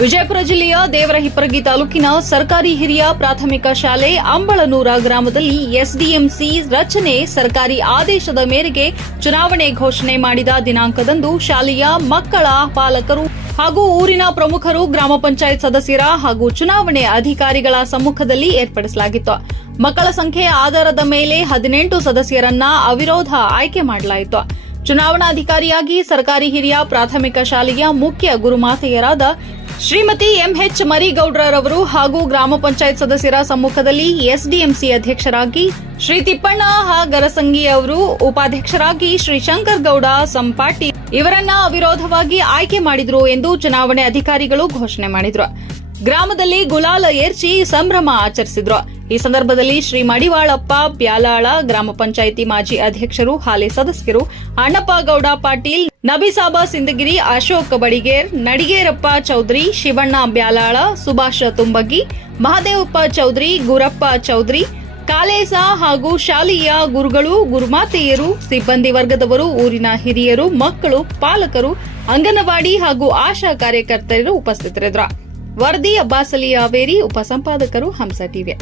ವಿಜಯಪುರ ಜಿಲ್ಲೆಯ ದೇವರಹಿಪ್ಪರಗಿ ತಾಲೂಕಿನ ಸರ್ಕಾರಿ ಹಿರಿಯ ಪ್ರಾಥಮಿಕ ಶಾಲೆ ಅಂಬಳನೂರ ಗ್ರಾಮದಲ್ಲಿ ಎಸ್ಡಿಎಂಸಿ ರಚನೆ ಸರ್ಕಾರಿ ಆದೇಶದ ಮೇರೆಗೆ ಚುನಾವಣೆ ಘೋಷಣೆ ಮಾಡಿದ ದಿನಾಂಕದಂದು ಶಾಲೆಯ ಮಕ್ಕಳ ಪಾಲಕರು ಹಾಗೂ ಊರಿನ ಪ್ರಮುಖರು ಗ್ರಾಮ ಪಂಚಾಯತ್ ಸದಸ್ಯರ ಹಾಗೂ ಚುನಾವಣೆ ಅಧಿಕಾರಿಗಳ ಸಮ್ಮುಖದಲ್ಲಿ ಏರ್ಪಡಿಸಲಾಗಿತ್ತು. ಮಕ್ಕಳ ಸಂಖ್ಯೆಯ ಆಧಾರದ ಮೇಲೆ ಹದಿನೆಂಟು ಸದಸ್ಯರನ್ನ ಅವಿರೋಧ ಆಯ್ಕೆ ಮಾಡಲಾಯಿತು. ಚುನಾವಣಾಧಿಕಾರಿಯಾಗಿ ಸರ್ಕಾರಿ ಹಿರಿಯ ಪ್ರಾಥಮಿಕ ಶಾಲೆಯ ಮುಖ್ಯ ಗುರುಮಾತೆಯರಾದ ಶ್ರೀಮತಿ ಎಂಎಚ್ ಮರಿಗೌಡ್ರವರು ಹಾಗೂ ಗ್ರಾಮ ಪಂಚಾಯತ್ ಸದಸ್ಯರ ಸಮ್ಮುಖದಲ್ಲಿ ಎಸ್ಡಿಎಂಸಿ ಅಧ್ಯಕ್ಷರಾಗಿ ಶ್ರೀ ತಿಪ್ಪಣ್ಣ ಹಾಗರಸಂಗಿ ಗರಸಂಗಿ ಅವರು ಉಪಾಧ್ಯಕ್ಷರಾಗಿ ಶ್ರೀ ಶಂಕರ್ ಗೌಡ ಸಂಪಾಟಿ ಇವರನ್ನ ಅವಿರೋಧವಾಗಿ ಆಯ್ಕೆ ಮಾಡಿದ್ರು ಎಂದು ಚುನಾವಣೆ ಅಧಿಕಾರಿಗಳು ಘೋಷಣೆ ಮಾಡಿದ್ರು. ಗ್ರಾಮದಲ್ಲಿ ಗುಲಾಲ ಏರ್ಚಿ ಸಂಭ್ರಮ ಆಚರಿಸಿದ್ರು. ಈ ಸಂದರ್ಭದಲ್ಲಿ ಶ್ರೀ ಮಡಿವಾಳಪ್ಪ ಪ್ಯಾಲಾಳ ಗ್ರಾಮ ಪಂಚಾಯಿತಿ ಮಾಜಿ ಅಧ್ಯಕ್ಷರು, ಹಾಲಿ ಸದಸ್ಯರು ಅಣ್ಣಪ್ಪ ಗೌಡ ಪಾಟೀಲ್ ನಬಿಸಾಬಾ ಸಿಂದಗಿರಿ ಅಶೋಕ್ ಬಡಿಗೇರ್, ನಡಿಗೇರಪ್ಪ ಚೌಧರಿ, ಶಿವಣ್ಣ ಬ್ಯಾಲಾಳ, ಸುಭಾಷ ತುಂಬಗಿ, ಮಹದೇವಪ್ಪ ಚೌಧರಿ, ಗುರಪ್ಪ ಚೌಧರಿ, ಕಾಲೇಸ ಹಾಗೂ ಶಾಲೆಯ ಗುರುಗಳು, ಗುರುಮಾತೆಯರು, ಸಿಬ್ಬಂದಿ ವರ್ಗದವರು, ಊರಿನ ಹಿರಿಯರು, ಮಕ್ಕಳು, ಪಾಲಕರು, ಅಂಗನವಾಡಿ ಹಾಗೂ ಆಶಾ ಕಾರ್ಯಕರ್ತರು ಉಪಸ್ಥಿತರಿದ್ದರು. ವರದಿ ಅಬ್ಬಾಸಲಿ ಹಾವೇರಿ ಉಪಸಂಪಾದಕರು ಹಂಸ ಟಿವಿ.